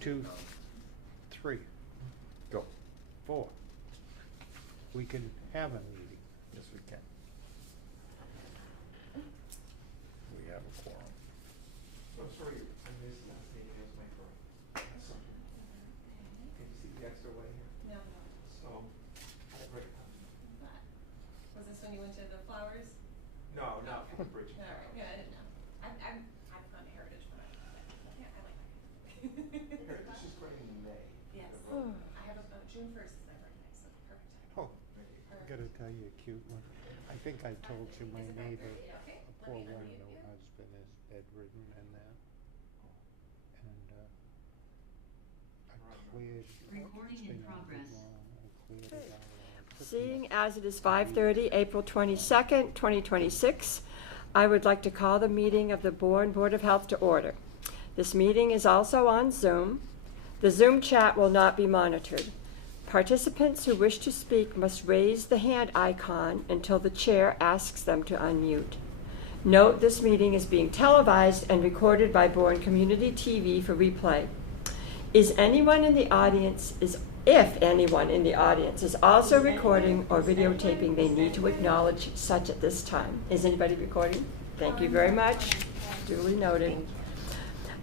2, 3, Go. 4. We can have a meeting. Yes, we can. We have a quorum. So sorry, I missed last meeting as my girl. So, can you see the extra way here? No, no. So, I break it up. But, was this when you went to the flowers? No, not for the bridge. All right, yeah, I didn't know. I've gone to Heritage, but yeah, I like that. Heritage is going in May. Yes, The road. I have June 1st is my birthday, so perfect time. Oh, I gotta tell you a cute one. I think I told you my Is it my neighbor, birthday? Okay, a let poor me woman, unmute her you. husband is bedridden and that. And, I cleared. Recording it's in been all week progress. long. I cleared it out. Seeing as it is 5:30, April 22nd, 2026, I would like to call the meeting of the Bourne Board of Health to order. This meeting is also on Zoom. The Zoom chat will not be monitored. Participants who wish to speak must raise the hand icon until the chair asks them to unmute. Note this meeting is being televised and recorded by Bourne Community TV for replay. If anyone in the audience is also recording or videotaping, they need to acknowledge such at this time. Is anybody recording? Thank you very much. Duly noted.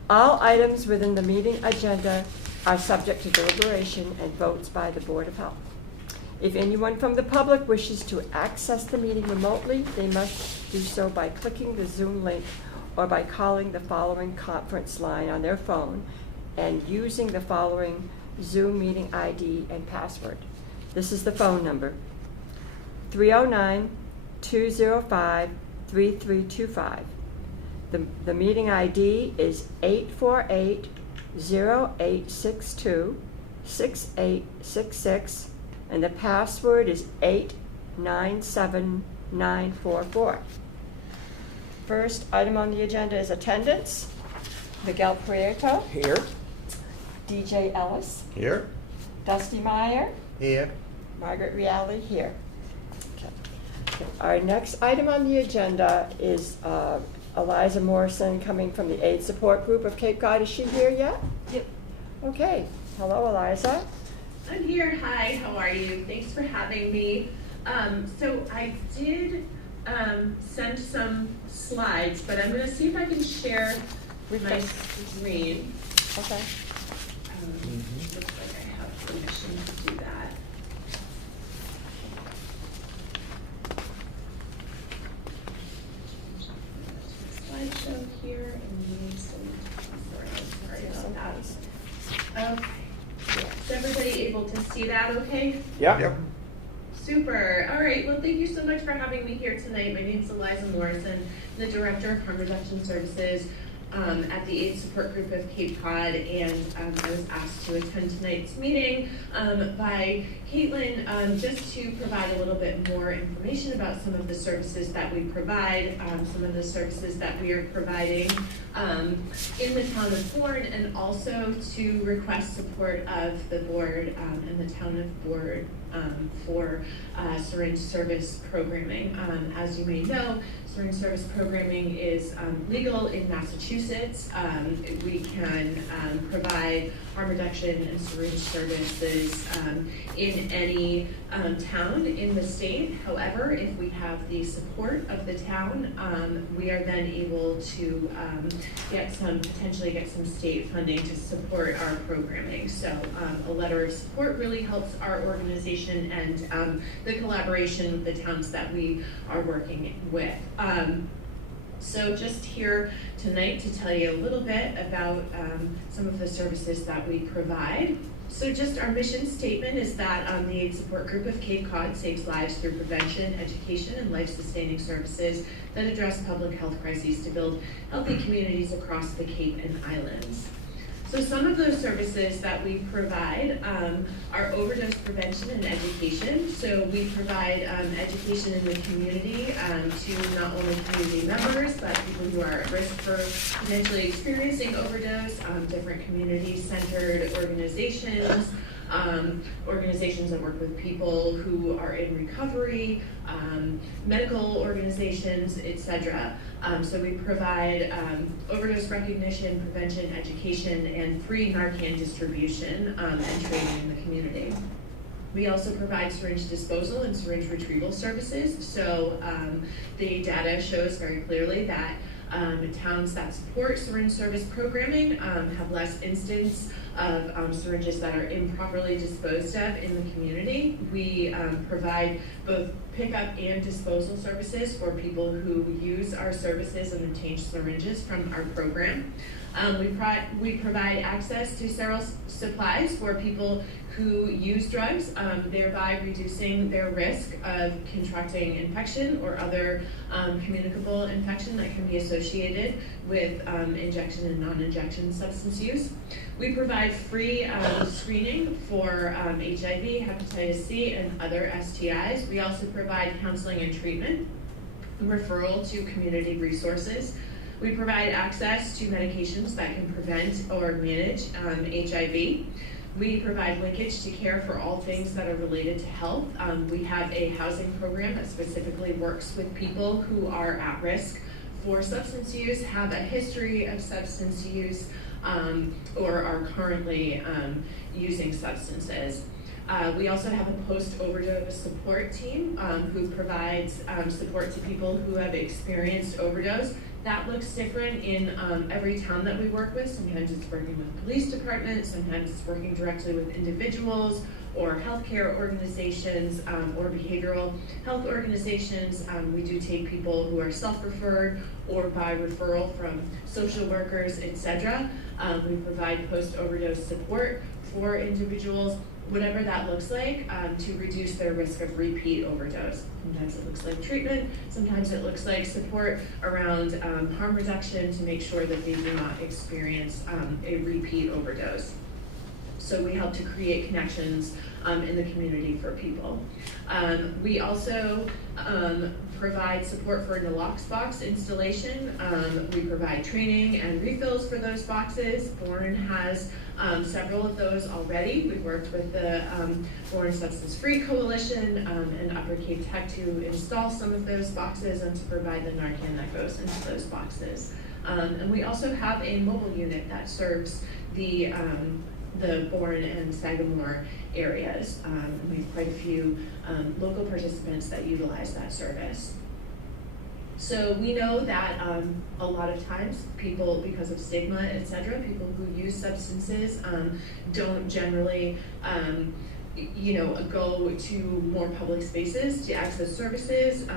All items within the meeting agenda are subject to deliberation and votes by the Board of Health. If anyone from the public wishes to access the meeting remotely, they must do so by clicking the Zoom link or by calling the following conference line on their phone and using the following Zoom meeting ID and password. This is the phone number: 309-205-3325. The meeting ID is 848-0862-6866, and the password is 897944. First item on the agenda is attendance. Miguel Prieto, Here. DJ Ellis, Here. Dusty Meyer, Here. Margaret Reale here. Okay. Our next item on the agenda is Eliza Morrison coming from the AIDS Support Group of Cape Cod. Is she here yet? Yep. Okay. Hello, Eliza. I'm here. Hi, how are you? Thanks for having me. So I did send some slides, but I'm going to see if I can share my screen. Okay. Looks like I have permission to do that. Slideshow here, and we need some. Sorry about that. Okay. Is everybody able to see that okay? Yeah. Yep. Super. All right. Well, thank you so much for having me here tonight. My name is Eliza Morrison, the Director of Harm Reduction Services at the AIDS Support Group of Cape Cod, and I was asked to attend tonight's meeting by Caitlin just to provide a little bit more information about some of the services that we provide, some of the services that we are providing in the town of Bourne, and also to request support of the board and the town of Bourne for syringe service programming. As you may know, syringe service programming is legal in Massachusetts. We can provide harm reduction and syringe services in any town in the state. However, if we have the support of the town, we are then able to potentially get some state funding to support our programming. So a letter of support really helps our organization and the collaboration with the towns that we are working with. So just here tonight to tell you a little bit about some of the services that we provide. So just our mission statement is that the AIDS Support Group of Cape Cod saves lives through prevention, education, and life-sustaining services that address public health crises to build healthy communities across the Cape and Islands. So some of those services that we provide are overdose prevention and education. So we provide education in the community to not only community members, but people who are at risk for potentially experiencing overdose, different community-centered organizations, organizations that work with people who are in recovery, medical organizations, etc. So we provide overdose recognition, prevention, education, and free Narcan distribution and training in the community. We also provide syringe disposal and syringe retrieval services. So the data shows very clearly that towns that support syringe service programming have less instances of syringes that are improperly disposed of in the community. We provide both pickup and disposal services for people who use our services and obtain syringes from our program. We provide access to sterile supplies for people who use drugs, thereby reducing their risk of contracting infection or other communicable infection that can be associated with injection and non-injection substance use. We provide free screening for HIV, hepatitis C, and other STIs. We also provide counseling and treatment, referral to community resources. We provide access to medications that can prevent or manage HIV. We provide linkage to care for all things that are related to health. We have a housing program that specifically works with people who are at risk for substance use, have a history of substance use, or are currently using substances. We also have a post-overdose support team who provides support to people who have experienced overdose. That looks different in every town that we work with. Sometimes it's working with police departments, sometimes it's working directly with individuals or healthcare organizations or behavioral health organizations. We do take people who are self-referred or by referral from social workers, etc. We provide post-overdose support for individuals, whatever that looks like, to reduce their risk of repeat overdose. Sometimes it looks like treatment, sometimes it looks like support around harm reduction to make sure that they do not experience a repeat overdose. So we help to create connections in the community for people. We also provide support for naloxone box installation. We provide training and refills for those boxes. Bourne has several of those already. We've worked with the Bourne Substance Free Coalition and Upper Cape Tech to install some of those boxes and to provide the Narcan that goes into those boxes. And we also have a mobile unit that serves the Bourne and Sagamore areas. And we have quite a few local participants that utilize that service. So we know that a lot of times people, because of stigma, etc., people who use substances don't generally go to more public spaces to access services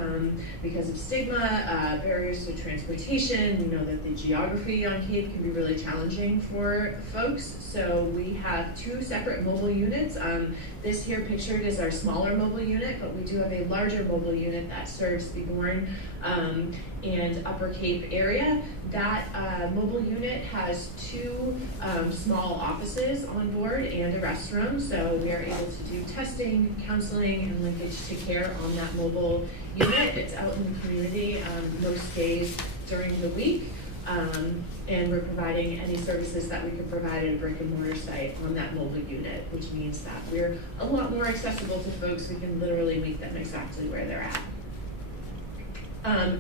because of stigma, barriers to transportation. We know that the geography on Cape can be really challenging for folks. So we have two separate mobile units. This here pictured is our smaller mobile unit, but we do have a larger mobile unit that serves the Bourne and Upper Cape area. That mobile unit has two small offices on board and a restroom, so we are able to do testing, counseling, and linkage to care on that mobile unit. It's out in the community most days during the week, and we're providing any services that we could provide at a brick and mortar site on that mobile unit, which means that we're a lot more accessible to folks. We can literally meet them exactly where they're at.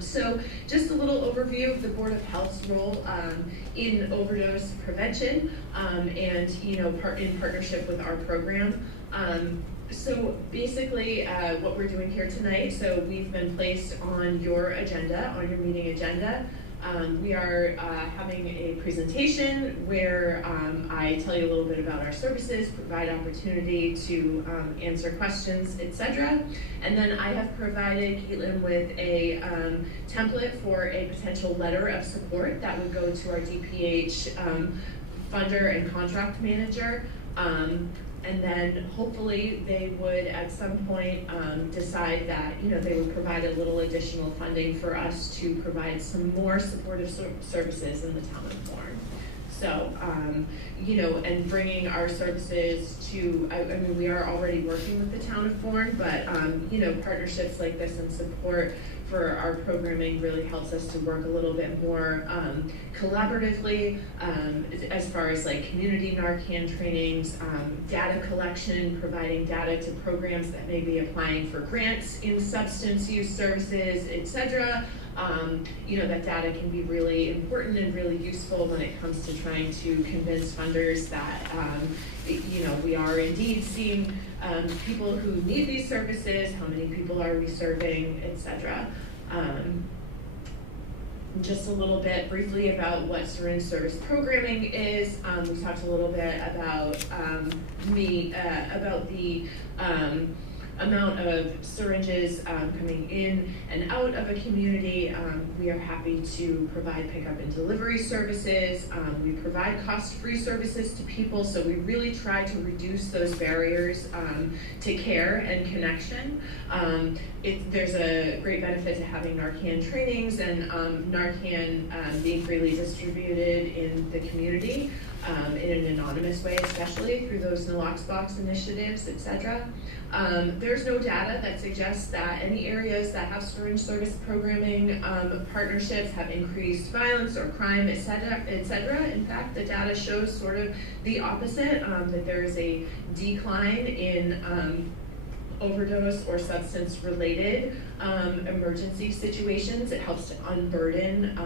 So just a little overview of the Board of Health's role in overdose prevention and in partnership with our program. So basically what we're doing here tonight, so we've been placed on your agenda, on your meeting agenda. We are having a presentation where I tell you a little bit about our services, provide opportunity to answer questions, etc. And then I have provided Caitlin with a template for a potential letter of support that would go to our DPH funder and contract manager. And then hopefully they would at some point decide that they would provide a little additional funding for us to provide some more supportive services in the town of Bourne. So, and bringing our services to, I mean, we are already working with the town of Bourne, but, partnerships like this and support for our programming really helps us to work a little bit more collaboratively as far as like community Narcan trainings, data collection, providing data to programs that may be applying for grants in substance use services, etc. That data can be really important and really useful when it comes to trying to convince funders that, we are indeed seeing people who need these services, how many people are we serving, etc. Just a little bit briefly about what syringe service programming is. We talked a little bit about the amount of syringes coming in and out of a community. We are happy to provide pickup and delivery services. We provide cost-free services to people, so we really try to reduce those barriers to care and connection. There's a great benefit to having Narcan trainings and Narcan being freely distributed in the community in an anonymous way, especially through those Nalox Box initiatives, etc. There's no data that suggests that any areas that have syringe service programming partnerships have increased violence or crime, etc. In fact, the data shows sort of the opposite, that there is a decline in overdose or substance-related emergency situations. It helps to unburden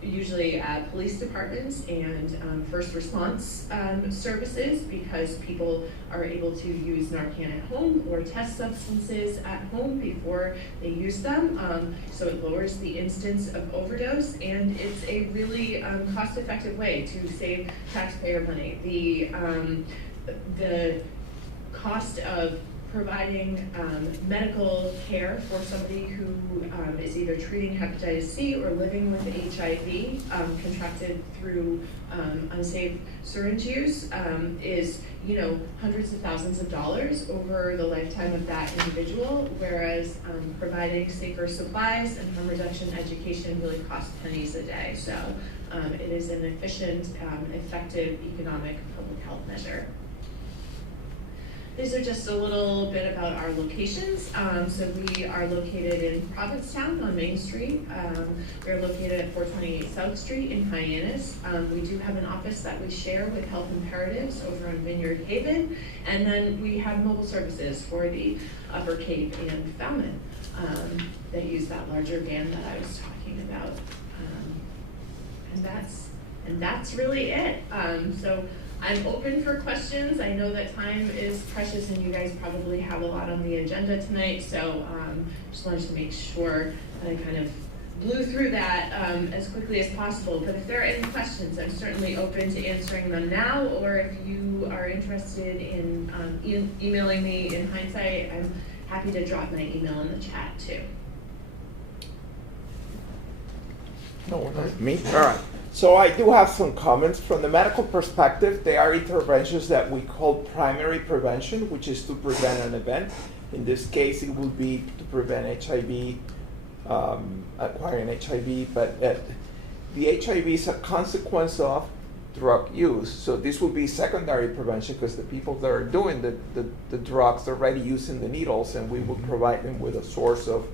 usually police departments and first response services, because people are able to use Narcan at home or test substances at home before they use them. So it lowers the instance of overdose, and it's a really cost-effective way to save taxpayer money. The cost of providing medical care for somebody who is either treating hepatitis C or living with HIV contracted through unsafe syringe use is hundreds of thousands of dollars over the lifetime of that individual, whereas providing safer supplies and harm reduction education really costs pennies a day. So it is an efficient, effective economic public health measure. These are just a little bit about our locations. So we are located in Provincetown on Main Street. We're located at 428 South Street in Hyannis. We do have an office that we share with Health Imperatives over on Vineyard Haven. And then we have mobile services for the Upper Cape and Falmouth that use that larger van that I was talking about. And that's really it. So I'm open for questions. I know that time is precious and you guys probably have a lot on the agenda tonight, so just wanted to make sure that I kind of blew through that as quickly as possible. But if there are any questions, I'm certainly open to answering them now, or if you are interested in emailing me in hindsight, I'm happy to drop my email in the chat too. No, not me. All right. So I do have some comments. From the medical perspective, there are interventions that we call primary prevention, which is to prevent an event. In this case, it would be to prevent HIV, acquiring HIV, but the HIV is a consequence of drug use. So this would be secondary prevention, because the people that are doing the drugs are already using the needles, and we would provide them with a source of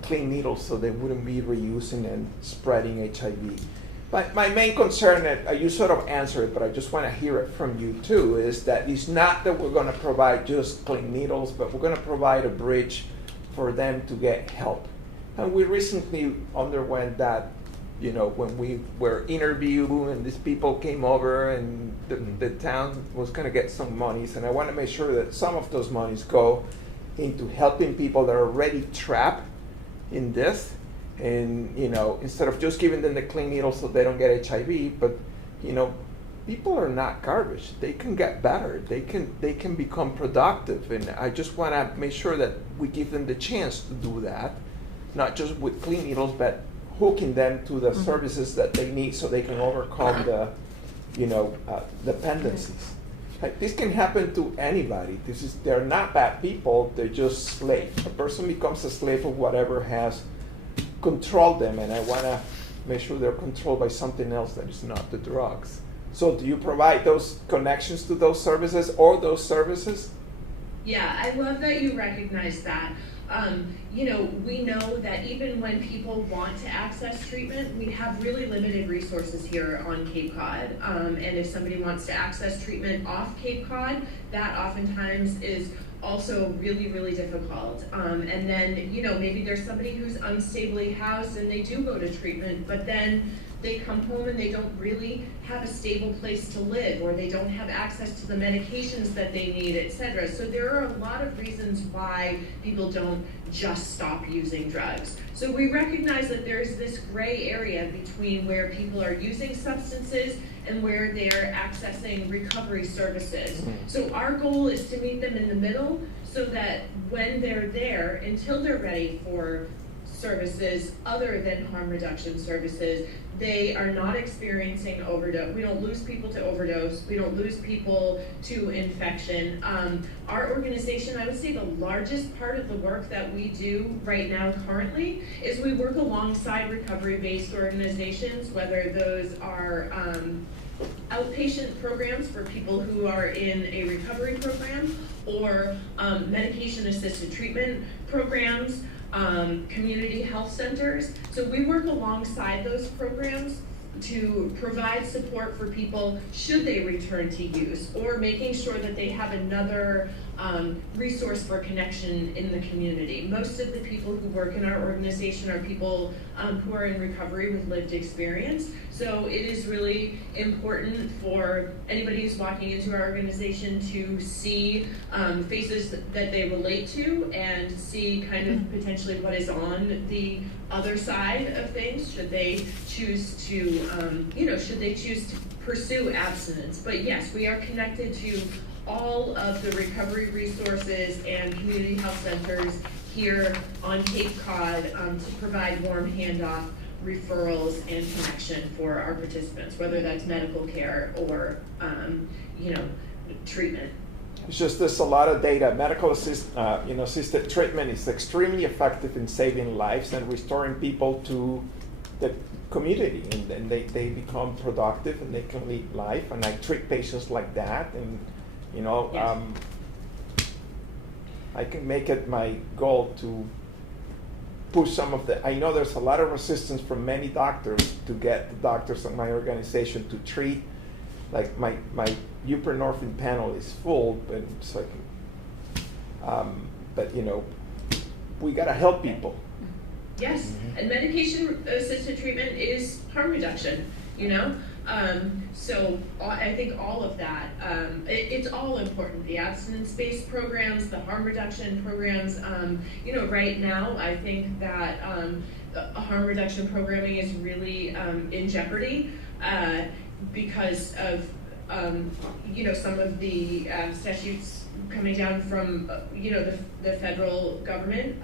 clean needles so they wouldn't be reusing and spreading HIV. But my main concern, and you sort of answered it, but I just want to hear it from you too, is that it's not that we're going to provide just clean needles, but we're going to provide a bridge for them to get help. And we recently underwent that, when we were interviewed and these people came over and the town was going to get some monies. And I want to make sure that some of those monies go into helping people that are already trapped in this. And instead of just giving them the clean needle so they don't get HIV, but people are not garbage. They can get better. They can become productive. And I just want to make sure that we give them the chance to do that, not just with clean needles, but hooking them to the services that they need so they can overcome the dependencies. This can happen to anybody. They're not bad people. They're just slaves. A person becomes a slave of whatever has controlled them, and I want to make sure they're controlled by something else that is not the drugs. So do you provide those connections to those services or those services? Yeah, I love that you recognize that. We know that even when people want to access treatment, we have really limited resources here on Cape Cod. And if somebody wants to access treatment off Cape Cod, that oftentimes is also really, really difficult. And then, maybe there's somebody who's unstably housed and they do go to treatment, but then they come home and they don't really have a stable place to live, or they don't have access to the medications that they need, etc. So there are a lot of reasons why people don't just stop using drugs. So we recognize that there's this gray area between where people are using substances and where they're accessing recovery services. So our goal is to meet them in the middle so that when they're there, until they're ready for services other than harm reduction services, they are not experiencing overdose. We don't lose people to overdose. We don't lose people to infection. Our organization, I would say the largest part of the work that we do right now currently is we work alongside recovery-based organizations, whether those are outpatient programs for people who are in a recovery program, or medication-assisted treatment programs, community health centers. So we work alongside those programs to provide support for people should they return to use, or making sure that they have another resource for connection in the community. Most of the people who work in our organization are people who are in recovery with lived experience. So it is really important for anybody who's walking into our organization to see faces that they relate to, and see kind of potentially what is on the other side of things, should they choose to, pursue abstinence. But yes, we are connected to all of the recovery resources and community health centers here on Cape Cod to provide warm handoff referrals and connection for our participants, whether that's medical care or treatment. It's just there's a lot of data. Medical assisted treatment is extremely effective in saving lives and restoring people to the community, and then they become productive and they can lead life. And I treat patients like that, and Yes. I can make it my goal to push some of the. I know there's a lot of resistance from many doctors to get the doctors in my organization to treat. Like my buprenorphine panel is full, but it's like, we gotta help people. Yes, and medication-assisted treatment is harm reduction, So I think all of that, it's all important. The abstinence-based programs, the harm reduction programs, right now, I think that harm reduction programming is really in jeopardy because of, some of the statutes coming down from, the federal government.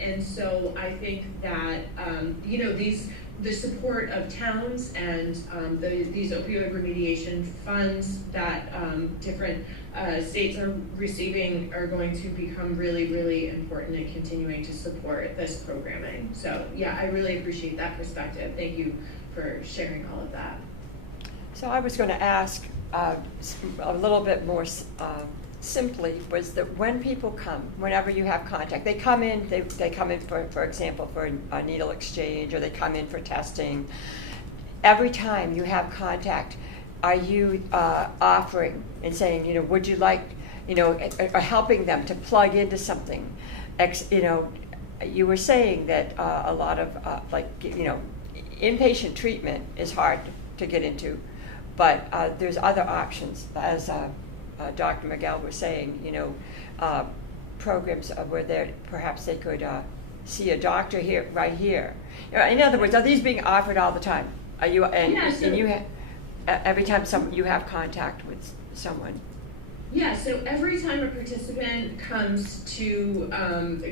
And so I think that, the support of towns and these opioid remediation funds that different states are receiving are going to become really, really important in continuing to support this programming. So yeah, I really appreciate that perspective. Thank you for sharing all of that. So I was going to ask a little bit more simply, was that when people come, whenever you have contact, they come in, they come in for example, for a needle exchange, or they come in for testing. Every time you have contact, are you offering and saying, would you like, or helping them to plug into something? You were saying that a lot of, inpatient treatment is hard to get into, but there's other options, as Dr. Miguel was saying, programs where perhaps they could see a doctor right here. In other words, are these being offered all the time? Are you every time you have contact with someone? Yeah, so every time a participant comes to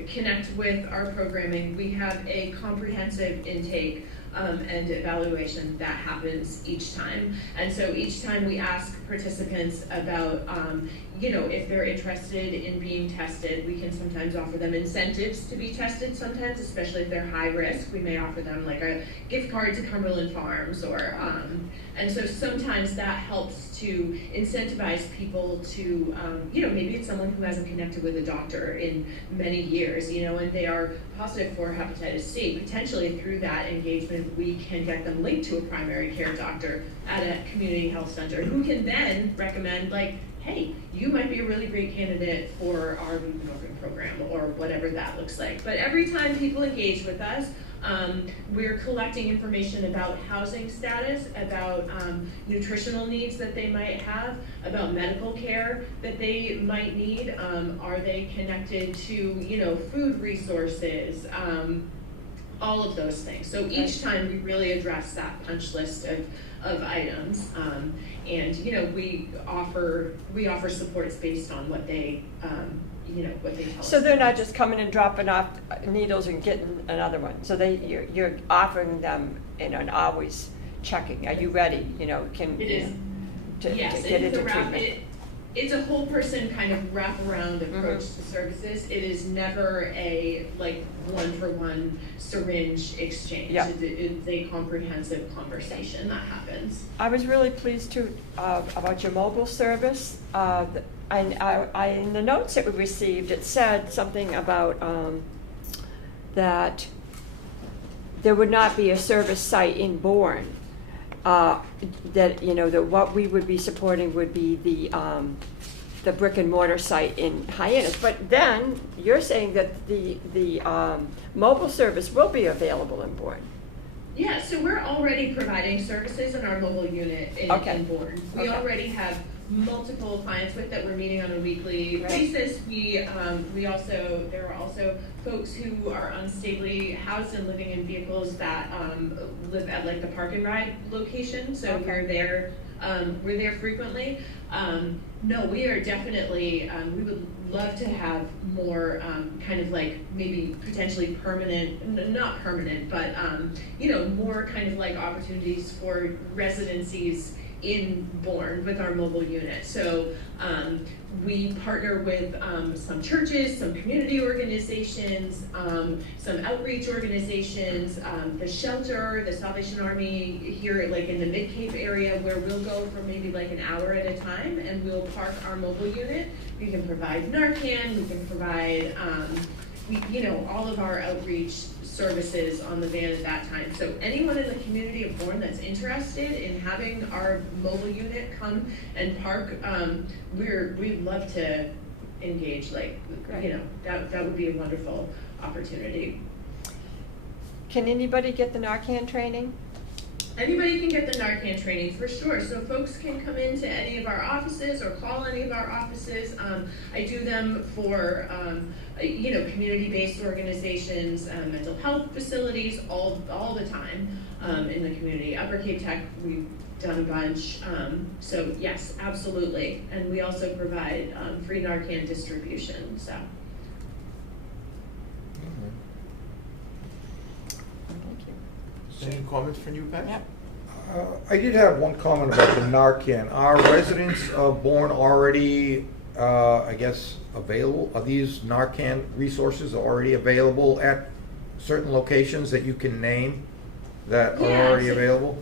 connect with our programming, we have a comprehensive intake and evaluation that happens each time. And so each time we ask participants about, if they're interested in being tested, we can sometimes offer them incentives to be tested sometimes, especially if they're high risk. We may offer them like a gift card to Cumberland Farms or, and so sometimes that helps to incentivize people to, maybe it's someone who hasn't connected with a doctor in many years, and they are positive for hepatitis C. Potentially through that engagement, we can get them linked to a primary care doctor at a community health center who can then recommend, like, hey, you might be a really great candidate for our buprenorphine program or whatever that looks like. But every time people engage with us, we're collecting information about housing status, about nutritional needs that they might have, about medical care that they might need. Are they connected to, food resources? All of those things. So each time we really address that punch list of items, and we offer supports based on what they what they tell us. So they're not just coming and dropping off needles and getting another one. So you're offering them, and always checking. Are you ready? Can it is to yes, get it is into treatment. It's a whole person kind of wraparound approach to services. It is never a one-for-one syringe exchange. Yeah. It's a comprehensive conversation that happens. I was really pleased too about your mobile service. In the notes that we received, it said something about that there would not be a service site in Bourne. That what we would be supporting would be the brick and mortar site in Hyannis. But then you're saying that the mobile service will be available in Bourne. Yeah, so we're already providing services in our mobile unit in Bourne. We already have multiple clients with that we're meeting on a weekly basis. There are also folks who are unstably housed and living in vehicles that live at the park and ride location. So we're there frequently. No, we are definitely, we would love to have more maybe potentially permanent, not permanent, but more opportunities for residencies in Bourne with our mobile unit. So we partner with some churches, some community organizations, some outreach organizations, the shelter, the Salvation Army here in the Mid-Cape area, where we'll go for maybe an hour at a time and we'll park our mobile unit. We can provide Narcan, we can provide all of our outreach services on the van at that time. So anyone in the community of Bourne that's interested in having our mobile unit come and park, we'd love to engage. That would be a wonderful opportunity. Can anybody get the Narcan training? Anybody can get the Narcan training for sure. So folks can come into any of our offices or call any of our offices. I do them for community-based organizations, mental health facilities, all the time in the community. Upper Cape Tech, we've done a bunch. So yes, absolutely. And we also provide free Narcan distribution. So. Any comments from you, Pat? Yeah. I did have one comment about the Narcan. Are residents of Bourne already, available? Are these Narcan resources already available at certain locations that you can name that are already available?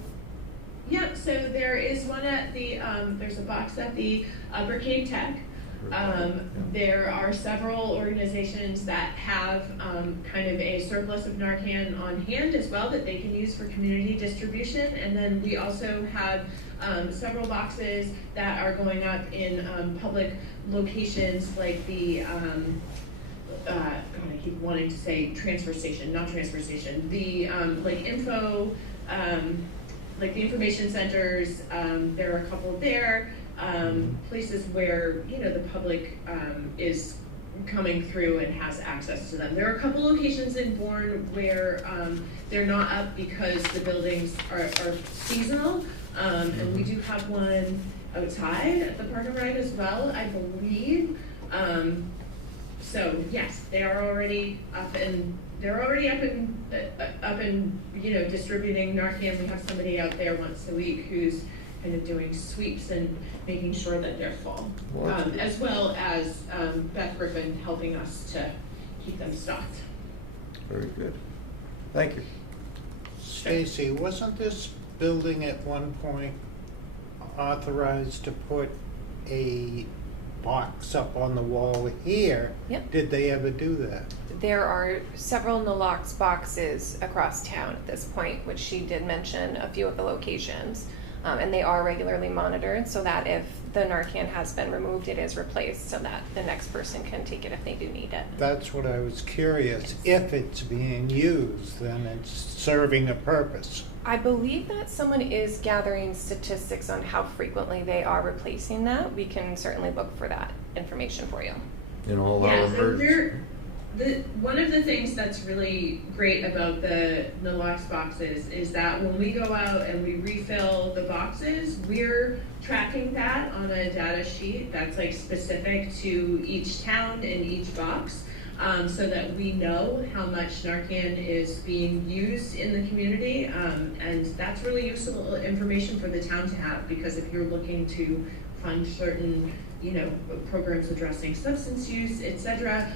Yep, so there is one at the, there's a box at the Upper Cape Tech. There are several organizations that have kind of a surplus of Narcan on hand as well that they can use for community distribution. And then we also have several boxes that are going up in public locations like the, I keep wanting to say transfer station, not transfer station, the the information centers, there are a couple there. Places where the public is coming through and has access to them. There are a couple locations in Bourne where they're not up because the buildings are seasonal, and we do have one outside at the Park and Ride as well, I believe. So yes, they are already up and distributing Narcan. We have somebody out there once a week who's kind of doing sweeps and making sure that they're full. Well, that's good. As well as Beth Griffin helping us to keep them stocked. Very good. Thank you. Stacy, wasn't this building at one point authorized to put a box up on the wall here? Yep. Did they ever do that? There are several Nalox boxes across town at this point, which she did mention a few of the locations. And they are regularly monitored so that if the Narcan has been removed, it is replaced so that the next person can take it if they do need it. That's what I was curious. If it's being used, then it's serving a purpose. I believe that someone is gathering statistics on how frequently they are replacing that. We can certainly look for that information for you. In all our Yeah, so emergencies. one of the things that's really great about the Nalox boxes is that when we go out and we refill the boxes, we're tracking that on a data sheet that's like specific to each town and each box, so that we know how much Narcan is being used in the community, and that's really useful information for the town to have, because if you're looking to fund certain programs addressing substance use, etc.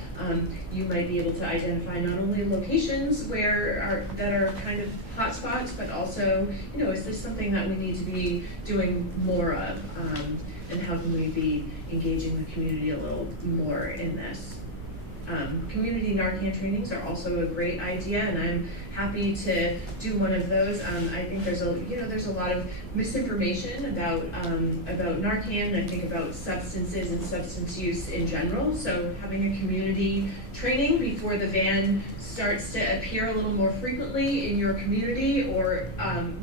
You might be able to identify not only locations that are kind of hotspots, but also, is this something that we need to be doing more of, and how can we be engaging the community a little more in this? Community Narcan trainings are also a great idea, and I'm happy to do one of those. I think there's a lot of misinformation about Narcan, and I think about substances and substance use in general. So having a community training before the van starts to appear a little more frequently in your community, or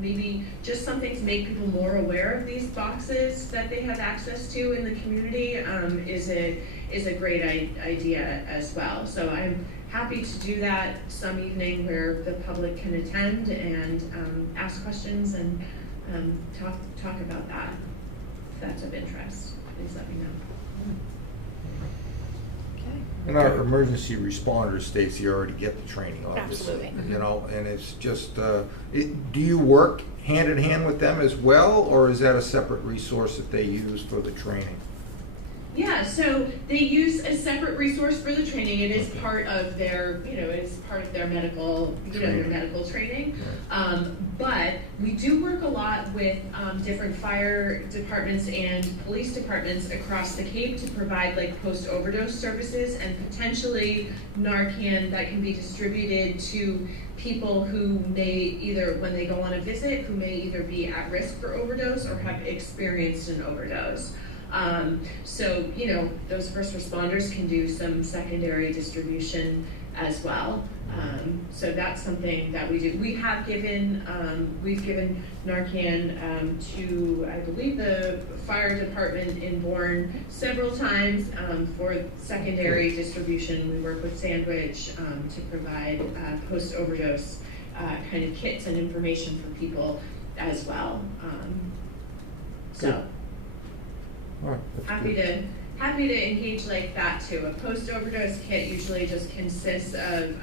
maybe just something to make people more aware of these boxes that they have access to in the community, is a great idea as well. So I'm happy to do that some evening where the public can attend and ask questions and talk about that. If that's of interest, please let me know. Okay. And our emergency responders, Stacy, already get the training, obviously. Absolutely. And it's just, do you work hand in hand with them as well, or is that a separate resource that they use for the training? Yeah, so they use a separate resource for the training. It is part of their, it's part of their medical, their medical training. But we do work a lot with different fire departments and police departments across the Cape to provide like post-overdose services and potentially Narcan that can be distributed to people who may either, when they go on a visit, who may either be at risk for overdose or have experienced an overdose. So, those first responders can do some secondary distribution as well. So that's something that we do. We have given, we've given Narcan to, I believe, the fire department in Bourne several times for secondary distribution. We work with Sandwich to provide post-overdose kind of kits and information for people as well. So. All right, that's Happy good. to engage like that too. A post-overdose kit usually just consists of,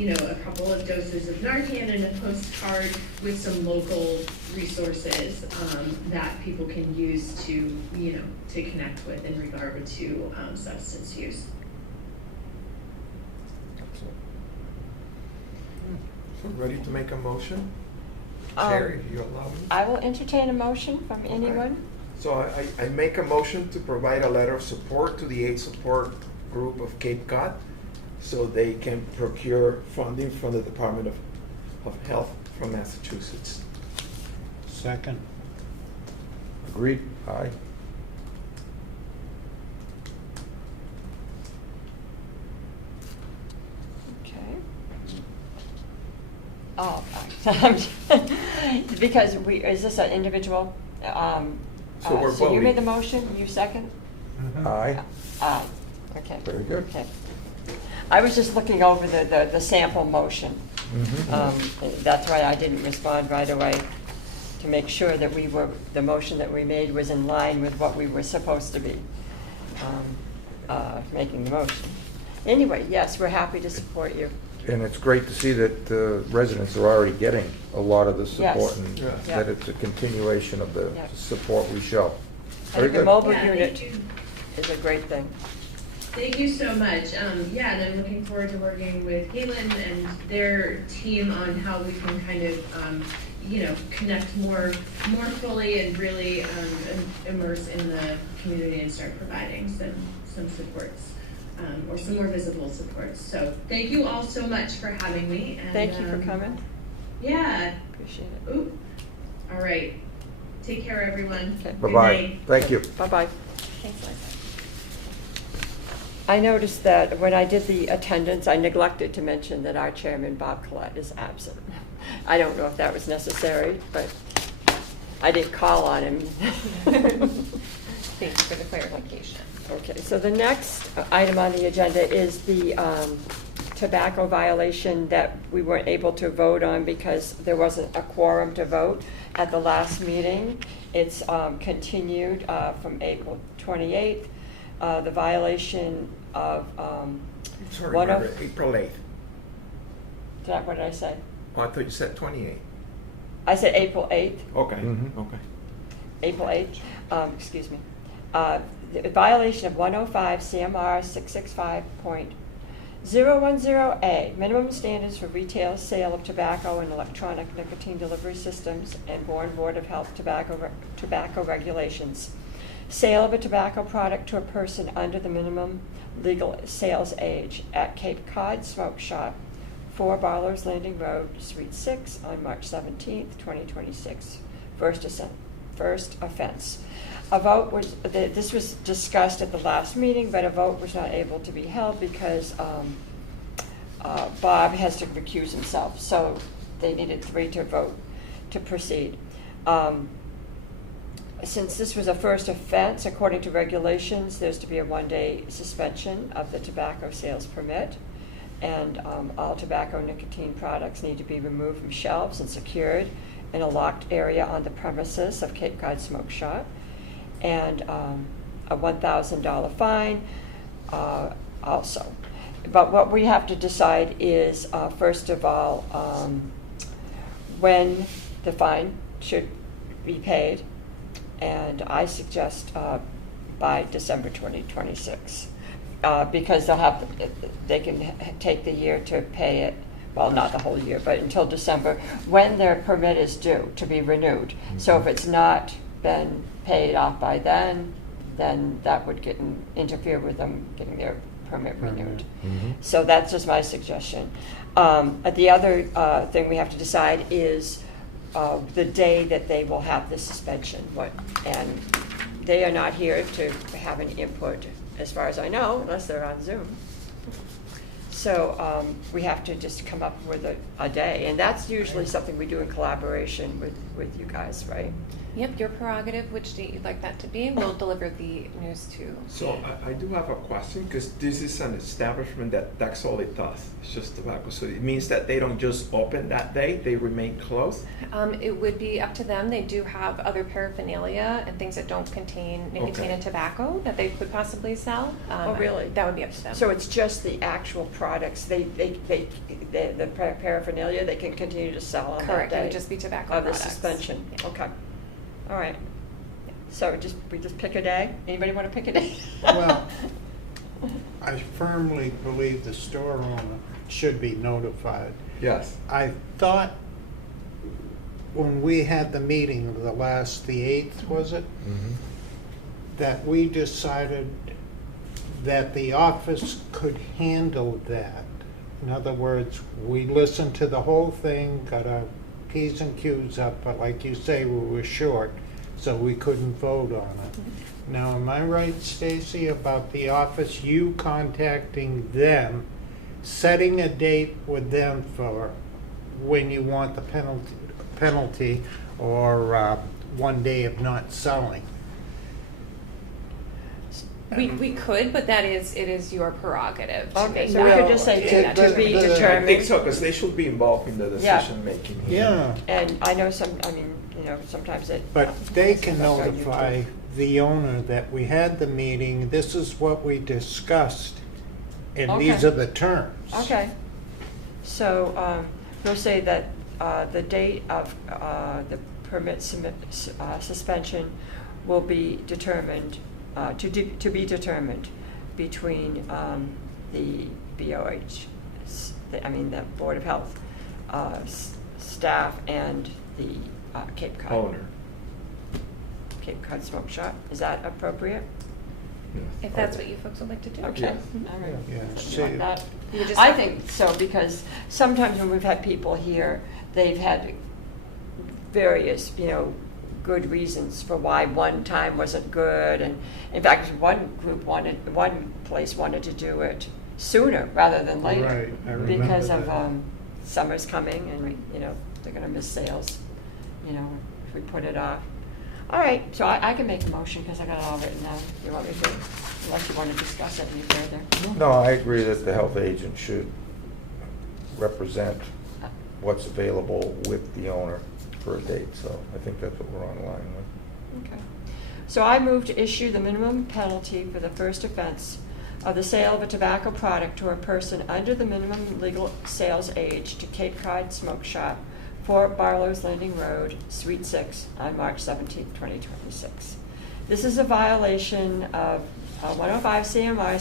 a couple of doses of Narcan and a postcard with some local resources that people can use to, to connect with in regard to substance use. Excellent. So ready to make a motion? Um, Terry, if you allow me? I will entertain a motion from Okay. anyone. So I make a motion to provide a letter of support to the AIDS support group of Cape Cod so they can procure funding from the Department of Health from Massachusetts. Second. Agreed? Aye. Okay. Oh, because is this an individual? So we're So you voting. made the motion, you second? Aye. Aye, okay. Very good. Okay. I was just looking over the sample motion. Mhm. That's why I didn't respond right away, to make sure that the motion that we made was in line with what we were supposed to be making the motion. Anyway, yes, we're happy to support you. And it's great to see that the residents are already getting a lot of the support Yes. and Yeah. that it's a continuation of the Yeah. support we show. I Very think a good. mobile Yeah, unit thank you. is a great thing. Thank you so much. Yeah, and I'm looking forward to working with Caitlin and their team on how we can kind of, connect more fully and really immerse in the community and start providing some supports, or some more visible supports. So thank you all so much for having me. And, Thank you for coming. Yeah. Appreciate it. Ooh. All right. Take care, everyone. Okay. Good Bye-bye. night. Thank you. Bye-bye. Thanks, Liza. I noticed that when I did the attendance, I neglected to mention that our chairman, Bob Collette, is absent. I don't know if that was necessary, but I didn't call on him. Thanks for the clarification. Okay, so the next item on the agenda is the tobacco violation that we weren't able to vote on because there wasn't a quorum to vote at the last meeting. It's continued from April 28th. The violation of Sorry, one of- Margaret, April 8th. what did I say? Oh, I thought you said 28th. I said April 8th. Okay, Mhm. okay. April 8th, excuse me. The violation of 105 CMR 665.010A, minimum standards for retail sale of tobacco and electronic nicotine delivery systems and Bourne Board of Health tobacco regulations. Sale of a tobacco product to a person under the minimum legal sales age at Cape Cod Smoke Shop, 4 Barlows Landing Road, Suite 6, on March 17th, 2026. First offense. A vote was, this was discussed at the last meeting, but a vote was not able to be held because Bob has to recuse himself, so they needed 3 to vote to proceed. Since this was a first offense, according to regulations, there's to be a 1-day suspension of the tobacco sales permit, and all tobacco nicotine products need to be removed from shelves and secured in a locked area on the premises of Cape Cod Smoke Shop, and a $1,000 fine also. But what we have to decide is, first of all, when the fine should be paid, and I suggest by December 2026, because they can take the year to pay it. Well, not the whole year, but until December, when their permit is due to be renewed. So if it's not been paid off by then that would interfere with them getting their permit renewed. Mhm. So that's just my suggestion. The other thing we have to decide is the day that they will have the suspension. And they are not here to have any input, as far as I know, unless they're on Zoom. So we have to just come up with a day, and that's usually something we do in collaboration with you guys, right? Yep, your prerogative, which date you'd like that to be, we'll deliver the news to. So I do have a question, because this is an establishment that's all it does. It's just tobacco. So it means that they don't just open that day, they remain closed? It would be up to them. They do have other paraphernalia and things that don't contain nicotine Okay. and tobacco that they could possibly sell. Oh, really? That would be up to them. So it's just the actual products, the paraphernalia, they can continue to sell on that Correct, it day would just be tobacco of the products. suspension? Yeah. Okay, all right. So we just pick a day? Anybody want to pick a day? Well, I firmly believe the store owner should be notified. Yes. I thought when we had the meeting, the 8th, was it? Mhm. That we decided that the office could handle that. In other words, we listened to the whole thing, got our P's and Q's up, but like you say, we were short, so we couldn't vote on it. Now, am I right, Stacy, about the office, you contacting them, setting a date with them for when you want the penalty or 1 day of not selling? We could, but it is your prerogative to Okay, make so we that. could just say do that to be the- I determined. think so, because they should be involved in the Yeah. decision making. Yeah. And I know sometimes it. But they can it's on notify YouTube. the owner that we had the meeting, this is what we discussed, and these Okay. are the terms. Okay, So we'll say that the date of the permit suspension will be determined, to be determined between the BOH, the Board of Health staff and the Cape Cod. Owner. Cape Cod Smoke Shop. Is that appropriate? If that's what you folks would like to do. Okay. Yes. All right. Yeah, You see- want that? You would just I have- think so, because sometimes when we've had people here, they've had various, good reasons for why one time wasn't good. And in fact, one place wanted to do it sooner rather than later. Right, I remember Because of that. summer's coming and, they're gonna miss sales, if we put it off. All right, so I can make a motion because I got it all written down. You want me to, unless you want to discuss it any further? No, I agree that the health agent should represent what's available with the owner for a date, so I think that's what we're on line with. Okay. So I move to issue the minimum penalty for the first offense of the sale of a tobacco product to a person under the minimum legal sales age to Cape Cod Smoke Shop, 4 Barlow's Landing Road, Suite 6, on March 17th, 2026. This is a violation of 105 CMR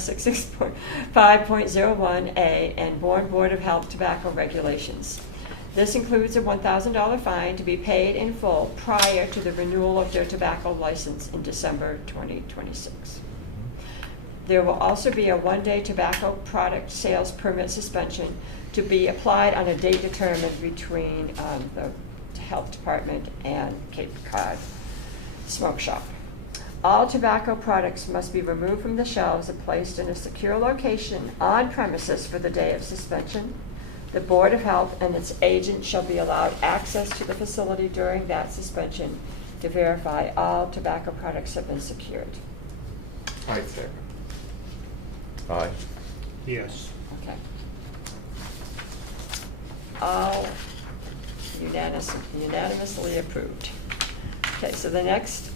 665.01A and Bourne Board of Health tobacco regulations. This includes a $1,000 fine to be paid in full prior to the renewal of their tobacco license in December 2026. There will also be a 1-day tobacco product sales permit suspension to be applied on a date determined between the Health Department and Cape Cod Smoke Shop. All tobacco products must be removed from the shelves and placed in a secure location on premises for the day of suspension. The Board of Health and its agent shall be allowed access to the facility during that suspension to verify all tobacco products have been secured. I second. Aye. Yes. Okay. All unanimously approved. Okay, so the next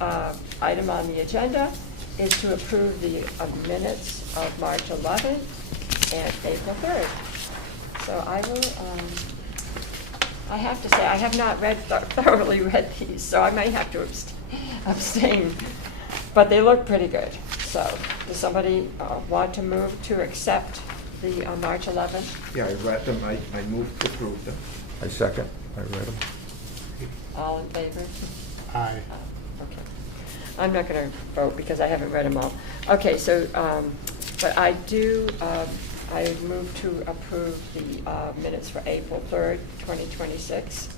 item on the agenda is to approve the minutes of March 11th and April 3rd. So I will, I have to say, I have not thoroughly read these, so I may have to abstain. But they look pretty good. So does somebody want to move to accept the March 11th? Yeah, I read them, I moved to approve them. I second. I read them. All in favor? Aye. Okay. I'm not going to vote because I haven't read them all. Okay, so, but I do, I move to approve the minutes for April 3rd, 2026.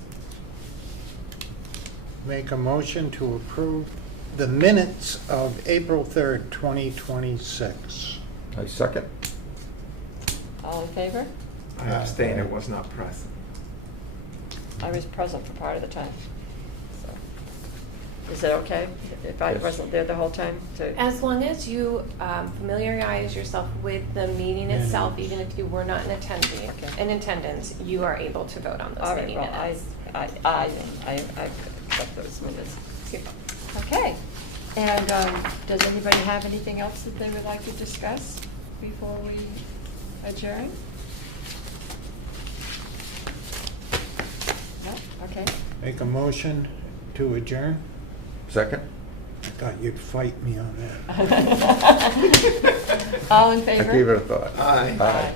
Make a motion to approve the minutes of April 3rd, 2026. I second. All in favor? I abstain, I was not present. I was present for part of the time. So, is it okay if I Yes. wasn't there the whole time? As long as you familiarize yourself with the meeting itself, even if you were not in attendance, you are able to vote on those All right, meeting well, minutes. I accept those minutes. Okay, and does anybody have anything else that they would like to discuss before we adjourn? No? Okay. Make a motion to adjourn. Second. I thought you'd fight me on that. All in I favor? gave it a thought. Aye. Aye.